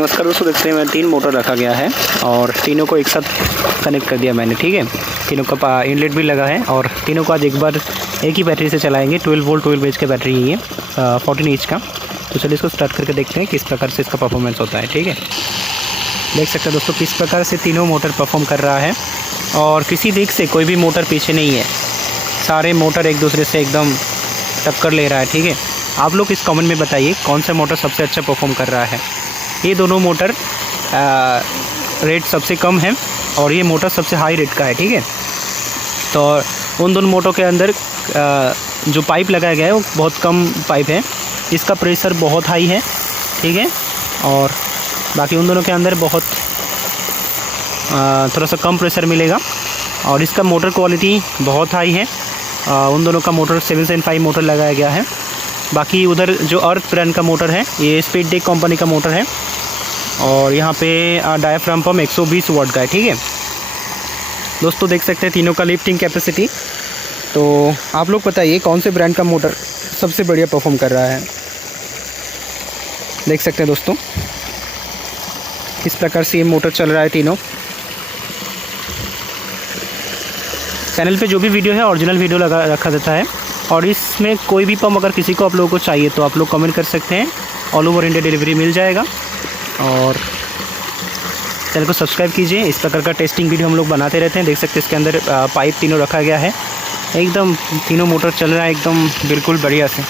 नमस्कार दोस्तों, देखते हैं मैं 3 मोटर रखा गया है और तीनों को एक साथ कनेक्ट कर दिया मैंने। ठीक है, तीनों का इनलेट भी लगा है और तीनों को आज एक बार एक ही बैटरी से चलाएंगे। 12 वोल्ट 12 एच का बैटरी ही है, 14 इंच का। तो चलिए इसको स्टार्ट करके देखते हैं किस प्रकार से इसका परफॉर्मेंस होता है। ठीक है, देख सकते हैं दोस्तों किस प्रकार से तीनों मोटर परफॉर्म कर रहा है और किसी दिक से कोई भी मोटर पीछे नहीं है। सारे मोटर एक दूसरे से एकदम टक्कर ले रहा है। ठीक है, आप लोग इस कमेंट में बताइए कौन सा मोटर सबसे अच्छा परफॉर्म कर रहा है। ये दोनों मोटर रेट सबसे कम है और ये मोटर सबसे हाई रेट का है। ठीक है, तो उन दोनों मोटरों के अंदर जो पाइप लगाया गया है वो बहुत कम पाइप है, इसका प्रेशर बहुत हाई है। ठीक है, और बाकी उन दोनों के अंदर बहुत थोड़ा सा कम प्रेशर मिलेगा और इसका मोटर क्वालिटी बहुत हाई है। उन दोनों का मोटर 775 मोटर लगाया गया है। बाकी उधर जो अर्थ ब्रांड का मोटर है ये स्पीड डेक कंपनी का मोटर है और यहाँ पे डायाफ्राम पंप 120 वाट का है। ठीक है दोस्तों, देख सकते हैं तीनों का लिफ्टिंग कैपेसिटी। तो आप लोग बताइए कौन से ब्रांड का मोटर सबसे बढ़िया परफॉर्म कर रहा है। देख सकते हैं दोस्तों किस प्रकार से ये मोटर चल रहा है तीनों। चैनल पे जो भी वीडियो है ओरिजिनल वीडियो रखा जाता है और इसमें कोई भी पंप अगर किसी को आप लोगों को चाहिए तो आप लोग कमेंट कर सकते हैं। ऑल ओवर इंडिया डिलीवरी मिल जाएगा और चैनल को सब्सक्राइब कीजिए। इस प्रकार का टेस्टिंग वीडियो हम लोग बनाते रहते हैं। देख सकते हैं इसके अंदर पाइप तीनों रखा गया है, एकदम तीनों मोटर चल रहा है एकदम बिल्कुल बढ़िया से।